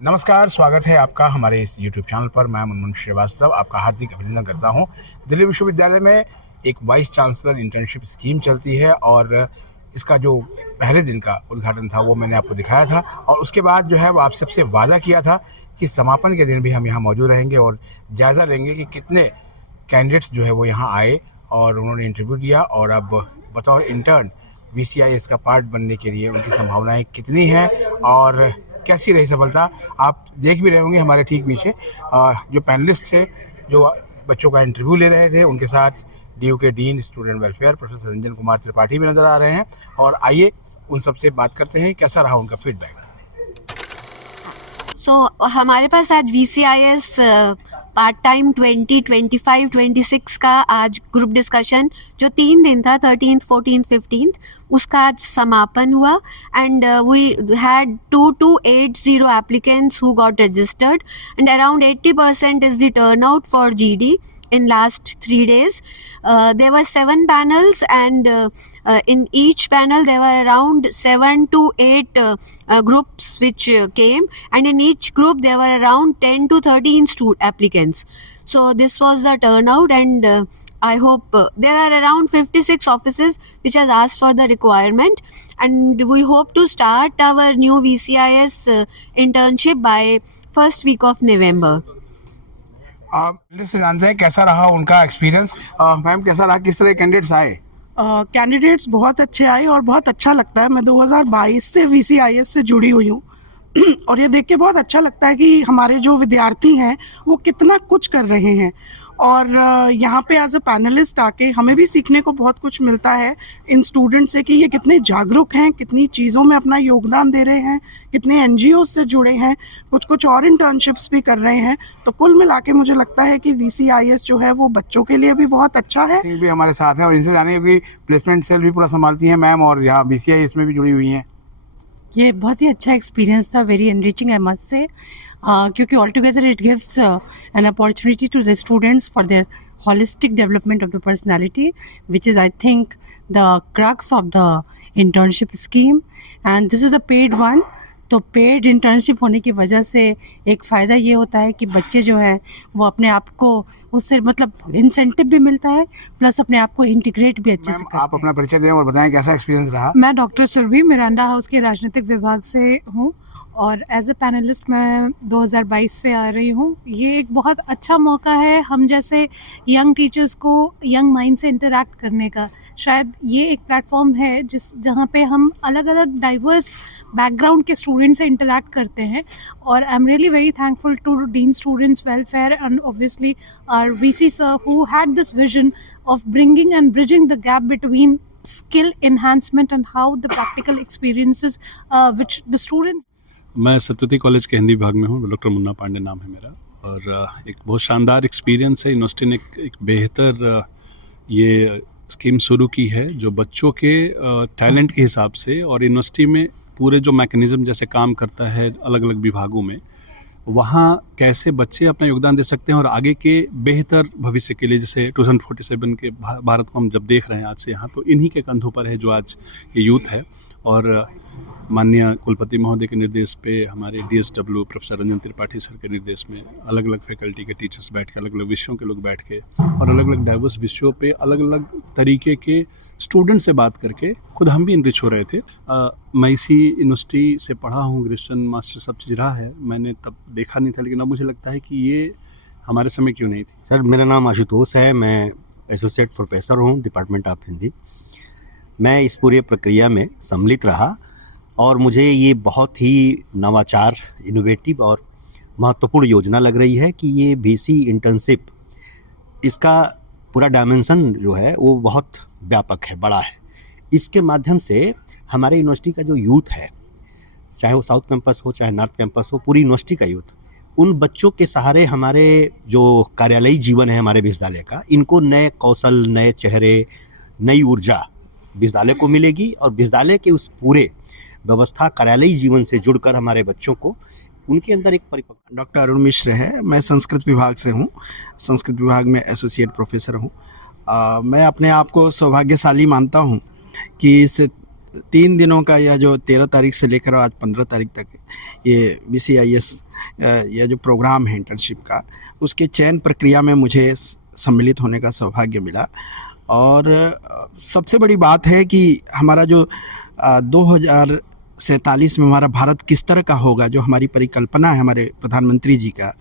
नमस्कार, स्वागत है आपका हमारे इस यूट्यूब चैनल पर। मैं मुनमुन श्रीवास्तव आपका हार्दिक अभिनंदन करता हूं। दिल्ली विश्वविद्यालय में एक वाइस चांसलर इंटर्नशिप स्कीम चलती है और इसका जो पहले दिन का उद्घाटन था वो मैंने आपको दिखाया था और उसके बाद जो है वो आप सबसे वादा किया था कि समापन के दिन भी हम यहाँ मौजूद रहेंगे और जायज़ा लेंगे कि कितने कैंडिडेट्स जो है वो यहाँ आए और उन्होंने इंटरव्यू दिया और अब बतौर इंटर्न VCIS का पार्ट बनने के लिए उनकी संभावनाएं कितनी हैं और कैसी रही सफलता। आप देख भी रहे होंगे हमारे ठीक पीछे जो पैनलिस्ट थे जो बच्चों का इंटरव्यू ले रहे थे, उनके साथ DU के dean student welfare professor Ranjan Kumar Tripathi भी नज़र आ रहे हैं और आइए उन सबसे बात करते हैं कैसा रहा उनका फीडबैक। हमारे पास आज VCIS पार्ट टाइम 2025 26 का आज ग्रुप डिस्कशन जो 3 दिन था 13th 14th 15th उसका आज समापन हुआ and we had 2280 applicants who got registered and around 80% is the turnout for GD in last 3 days. There were 7 panels and in each panel there were around 7 to 8 groups which came, and in each group there were around 10 to 13 applicants. So this was the turnout and I hope there are around 56 offices which has asked for the requirement and we hope to start our new VCIS internship by first week of November. जानते हैं कैसा रहा उनका experience. Ma'am कैसा रहा, किस तरह candidates आए? कैंडिडेट्स बहुत अच्छे आए और बहुत अच्छा लगता है। मैं 2022 से VCIS से जुड़ी हुई हूँ और ये देख के बहुत अच्छा लगता है कि हमारे जो विद्यार्थी हैं वो कितना कुछ कर रहे हैं और यहाँ पे एज अ पैनलिस्ट आके हमें भी सीखने को बहुत कुछ मिलता है इन स्टूडेंट से कि ये कितने जागरूक हैं, कितनी चीज़ों में अपना योगदान दे रहे हैं, कितने NGO से जुड़े हैं, कुछ और इंटर्नशिप्स भी कर रहे हैं। तो कुल मिला के मुझे लगता है कि VCIS जो है वो बच्चों के लिए भी बहुत अच्छा है। सिंह भी हमारे साथ हैं और इनसे जाने की प्लेसमेंट सेल भी पूरा संभालती हैं मैम और यहाँ VCIS में भी जुड़ी हुई हैं। ये बहुत ही अच्छा एक्सपीरियंस था, वेरी एनरिचिंग आई मस्ट से, क्योंकि all together it gives an opportunity to the students for their holistic development of the personality, which is I think the crux of the internship scheme, and this is a paid one. तो paid internship होने की वजह से एक फ़ायदा ये होता है कि बच्चे जो हैं वो अपने आप को उससे मतलब इंसेंटिव भी मिलता है प्लस अपने आप को इंटीग्रेट भी अच्छे से करते हैं। आप अपना परिचय दें और बताएं कैसा एक्सपीरियंस रहा। मैं डॉक्टर सुरभि मिरांडा हाउस के राजनीतिक विभाग से हूँ और एज ए पैनलिस्ट मैं 2022 से आ रही हूँ। ये एक बहुत अच्छा मौका है हम जैसे यंग टीचर्स को यंग माइंड से इंटरैक्ट करने का। शायद ये एक प्लेटफॉर्म है जहाँ पे हम अलग अलग डाइवर्स बैकग्राउंड के स्टूडेंट से इंटरैक्ट करते हैं और I am really very thankful to dean students welfare and obviously our VC sir who had this vision of bringing and bridging the gap between skill enhancement and how the practical experiences which the students। मैं Satyavati college के हिंदी विभाग में हूँ, doctor Munna Pandey नाम है मेरा और एक बहुत शानदार एक्सपीरियंस है। यूनिवर्सिटी ने एक बेहतर ये स्कीम शुरू की है जो बच्चों के टैलेंट के हिसाब से और यूनिवर्सिटी में पूरे जो मैकेनिज़्म जैसे काम करता है अलग अलग विभागों में वहाँ कैसे बच्चे अपना योगदान दे सकते हैं और आगे के बेहतर भविष्य के लिए जैसे 2047 के भारत को हम जब देख रहे हैं आज से यहाँ, तो इन्हीं के कंधों पर है जो आज ये यूथ है। और माननीय कुलपति महोदय के निर्देश पे हमारे DSW professor Ranjan Tripathi sir के निर्देश में अलग अलग फैकल्टी के टीचर्स बैठ के अलग अलग विषयों के लोग बैठ के और अलग अलग डाइवर्स विषयों पे अलग अलग तरीके के स्टूडेंट से बात करके खुद हम भी इनरिच हो रहे थे। मैं इसी यूनिवर्सिटी से पढ़ा हूँ, ग्रेजुएशन मास्टर सब चीज़ रहा है, मैंने तब देखा नहीं था लेकिन अब मुझे लगता है कि ये हमारे समय क्यों नहीं थी। सर मेरा नाम आशुतोष है, मैं एसोसिएट प्रोफेसर हूँ डिपार्टमेंट ऑफ हिंदी। मैं इस पूरी प्रक्रिया में सम्मिलित रहा और मुझे ये बहुत ही नवाचार, इनोवेटिव और महत्वपूर्ण योजना लग रही है कि ये VC इंटर्नशिप इसका पूरा डायमेंशन जो है वो बहुत व्यापक है, बड़ा है। इसके माध्यम से हमारे यूनिवर्सिटी का जो यूथ है, चाहे वो साउथ कैंपस हो चाहे नॉर्थ कैंपस हो, पूरी यूनिवर्सिटी का यूथ, उन बच्चों के सहारे हमारे जो कार्यालयी जीवन है हमारे विश्वविद्यालय का, इनको नए कौशल, नए चेहरे, नई ऊर्जा विश्वविद्यालय को मिलेगी और विश्वविद्यालय के उस पूरे व्यवस्था कार्यालयी जीवन से जुड़कर हमारे बच्चों को उनके अंदर एक परिपक्व। डॉक्टर अरुण मिश्र है, मैं संस्कृत विभाग से हूँ, संस्कृत विभाग में एसोसिएट प्रोफेसर हूँ। मैं अपने आप को सौभाग्यशाली मानता हूँ कि इस 3 दिनों का यह जो 13 तारीख से लेकर आज 15 तारीख तक ये VCIS यह जो प्रोग्राम है इंटर्नशिप का, उसके चयन प्रक्रिया में मुझे सम्मिलित होने का सौभाग्य मिला। और सबसे बड़ी बात है कि हमारा जो 2047 में हमारा भारत किस तरह का होगा, जो हमारी परिकल्पना है हमारे प्रधानमंत्री जी का,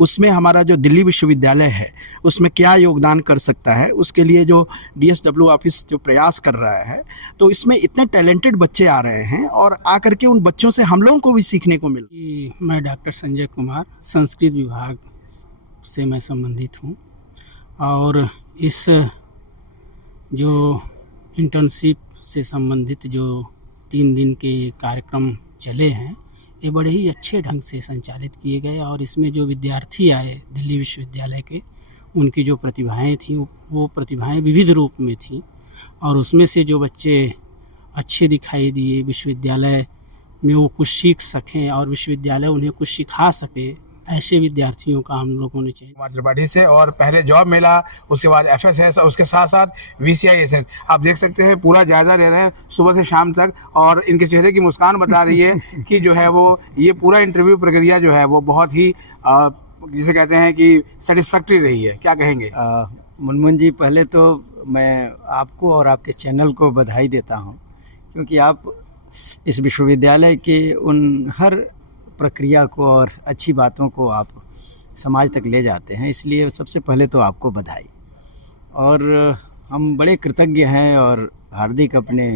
उसमें हमारा जो दिल्ली विश्वविद्यालय है उसमें क्या योगदान कर सकता है, उसके लिए जो DSW ऑफिस जो प्रयास कर रहा है, तो इसमें इतने टैलेंटेड बच्चे आ रहे हैं और आकर के उन बच्चों से हम लोगों को भी सीखने को मिला। कि मैं डॉक्टर संजय कुमार संस्कृत विभाग से मैं संबंधित हूँ और इस जो इंटर्नशिप से संबंधित जो 3 दिन के कार्यक्रम चले हैं, ये बड़े ही अच्छे ढंग से संचालित किए गए और इसमें जो विद्यार्थी आए दिल्ली विश्वविद्यालय के, उनकी जो प्रतिभाएं थीं वो प्रतिभाएं विविध रूप में थीं और उसमें से जो बच्चे अच्छे दिखाई दिए, विश्वविद्यालय में वो कुछ सीख सकें और विश्वविद्यालय उन्हें कुछ सिखा सके, ऐसे विद्यार्थियों का हम लोगों ने चाहिए। कुमार त्रिपाठी से, और पहले जॉब मिला, उसके बाद FSS और उसके साथ साथ VCIS। आप देख सकते हैं पूरा जायजा ले रहे हैं सुबह से शाम तक और इनके चेहरे की मुस्कान बता रही है कि जो है वो ये पूरा इंटरव्यू प्रक्रिया जो है वो बहुत ही जिसे कहते हैं कि सेटिस्फैक्ट्री रही है। क्या कहेंगे? मुनमुन जी, पहले तो मैं आपको और आपके चैनल को बधाई देता हूँ, क्योंकि आप इस विश्वविद्यालय के उन हर प्रक्रिया को और अच्छी बातों को आप समाज तक ले जाते हैं, इसलिए सबसे पहले तो आपको बधाई। और हम बड़े कृतज्ञ हैं और हार्दिक अपने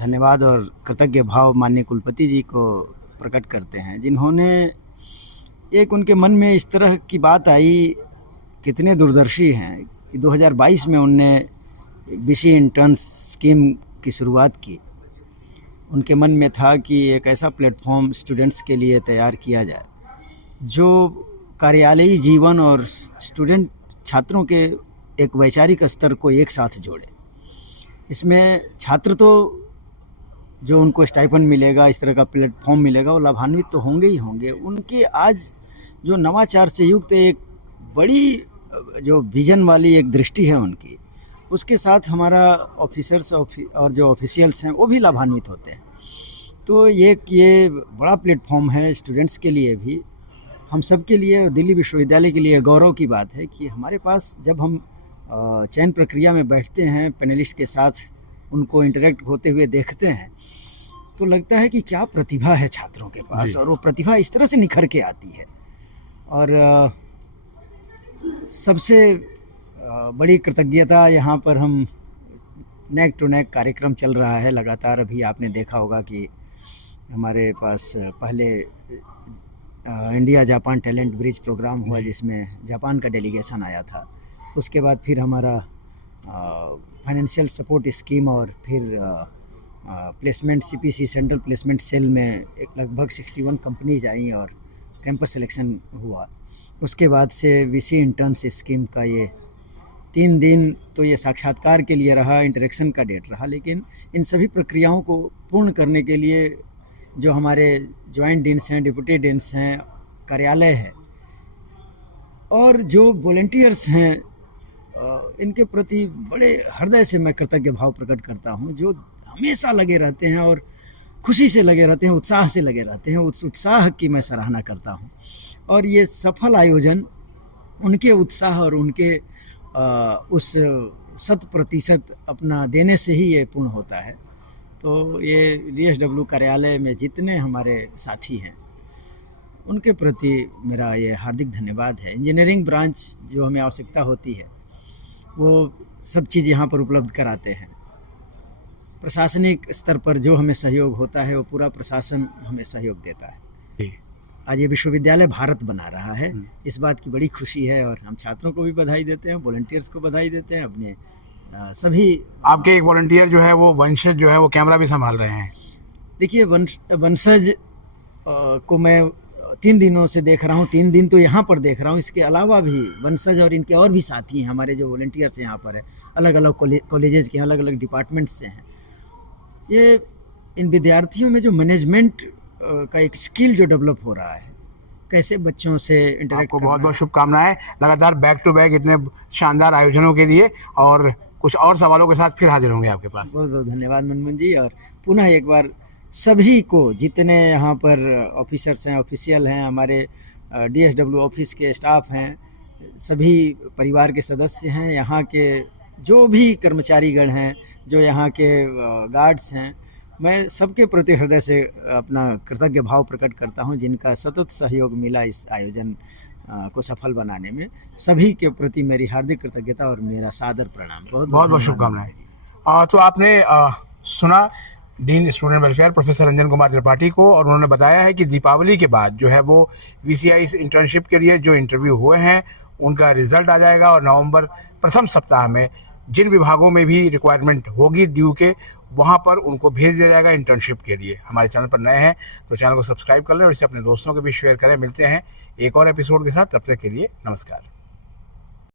धन्यवाद और कृतज्ञ भाव माननीय कुलपति जी को प्रकट करते हैं, जिन्होंने एक उनके मन में इस तरह की बात आई, कितने दूरदर्शी हैं कि 2022 में उनने BC इंटर्न स्कीम की शुरुआत की। उनके मन में था कि एक ऐसा प्लेटफॉर्म स्टूडेंट्स के लिए तैयार किया जाए जो कार्यालयी जीवन और स्टूडेंट छात्रों के एक वैचारिक स्तर को एक साथ जोड़े। इसमें छात्र तो जो उनको स्टाइपेंड मिलेगा, इस तरह का प्लेटफॉर्म मिलेगा, वो लाभान्वित तो होंगे ही होंगे। उनके आज जो नवाचार से युक्त एक बड़ी जो विजन वाली एक दृष्टि है उनकी, उसके साथ हमारा ऑफिसर्स और जो ऑफिशियल्स हैं वो भी लाभान्वित होते हैं। तो ये बड़ा प्लेटफॉर्म है स्टूडेंट्स के लिए भी, हम सब के लिए, दिल्ली विश्वविद्यालय के लिए गौरव की बात है कि हमारे पास जब हम चयन प्रक्रिया में बैठते हैं, पैनलिस्ट के साथ उनको इंटरेक्ट होते हुए देखते हैं, तो लगता है कि क्या प्रतिभा है छात्रों के पास, और वो प्रतिभा इस तरह से निखर के आती है। और सबसे बड़ी कृतज्ञता यहाँ पर हम नेक टू नेक कार्यक्रम चल रहा है लगातार। अभी आपने देखा होगा कि हमारे पास पहले India Japan talent bridge program हुआ, जिसमें जापान का डेलीगेशन आया था। उसके बाद फिर हमारा फाइनेंशियल सपोर्ट स्कीम और फिर placement CPC central placement cell में एक लगभग 61 कंपनीज आई और कैंपस सिलेक्शन हुआ। उसके बाद से VC इंटर्न्स स्कीम का ये 3 दिन तो ये साक्षात्कार के लिए रहा, इंटरेक्शन का डेट रहा, लेकिन इन सभी प्रक्रियाओं को पूर्ण करने के लिए जो हमारे जॉइंट डीन्स हैं, डिप्टी डीन्स हैं, कार्यालय है और जो वॉलंटियर्स हैं, इनके प्रति बड़े हृदय से मैं कृतज्ञ भाव प्रकट करता हूं, जो हमेशा लगे रहते हैं और खुशी से लगे रहते हैं, उत्साह से लगे रहते हैं। उस उत्साह की मैं सराहना करता हूं और ये सफल आयोजन उनके उत्साह और उनके उस 100% अपना देने से ही ये पूर्ण होता है। तो ये DSW कार्यालय में जितने हमारे साथी हैं उनके प्रति मेरा ये हार्दिक धन्यवाद है। इंजीनियरिंग ब्रांच जो हमें आवश्यकता होती है वो सब चीज़ यहाँ पर उपलब्ध कराते हैं। प्रशासनिक स्तर पर जो हमें सहयोग होता है वो पूरा प्रशासन हमें सहयोग देता है। आज ये विश्वविद्यालय भारत बना रहा है, इस बात की बड़ी खुशी है और हम छात्रों को भी बधाई देते हैं, वॉलंटियर्स को बधाई देते हैं, अपने सभी। आपके एक वॉलंटियर जो है वो वंशज जो है वो कैमरा भी संभाल रहे हैं। देखिए वंशज को मैं 3 दिनों से देख रहा हूँ, 3 दिन तो यहाँ पर देख रहा हूँ, इसके अलावा भी वंशज और इनके और भी साथी हैं हमारे जो वॉलंटियर्स यहाँ पर है, अलग अलग कॉलेजेस के, अलग अलग डिपार्टमेंट्स से हैं। ये इन विद्यार्थियों में जो मैनेजमेंट का एक स्किल जो डेवलप हो रहा है, कैसे बच्चों से इंटरेक्ट। आपको बहुत बहुत शुभकामनाएं लगातार बैक टू बैक इतने शानदार आयोजनों के लिए। और कुछ और सवालों के साथ फिर हाजिर होंगे आपके पास। बहुत बहुत धन्यवाद मनमोहन जी। और पुनः एक बार सभी को, जितने यहाँ पर ऑफिसर्स हैं, ऑफिशियल हैं, हमारे DSW ऑफिस के स्टाफ हैं, सभी परिवार के सदस्य हैं, यहाँ के जो भी कर्मचारीगण हैं, जो यहाँ के गार्ड्स हैं, मैं सबके प्रति हृदय से अपना कृतज्ञ भाव प्रकट करता हूँ, जिनका सतत सहयोग मिला इस आयोजन को सफल बनाने में। सभी के प्रति मेरी हार्दिक कृतज्ञता और मेरा सादर प्रणाम। बहुत बहुत शुभकामनाएं। तो आपने सुना dean student welfare professor Ranjan Kumar Tripathi को, और उन्होंने बताया है कि दीपावली के बाद जो है वो VCIS इंटर्नशिप के लिए जो इंटरव्यू हुए हैं उनका रिजल्ट आ जाएगा, और नवंबर प्रथम सप्ताह में जिन विभागों में भी रिक्वायरमेंट होगी ड्यू के, वहाँ पर उनको भेज दिया जाएगा इंटर्नशिप के लिए। हमारे चैनल पर नए हैं तो चैनल को सब्सक्राइब कर लें और इसे अपने दोस्तों के भी शेयर करें। मिलते हैं एक और एपिसोड के साथ, तब तक के लिए नमस्कार।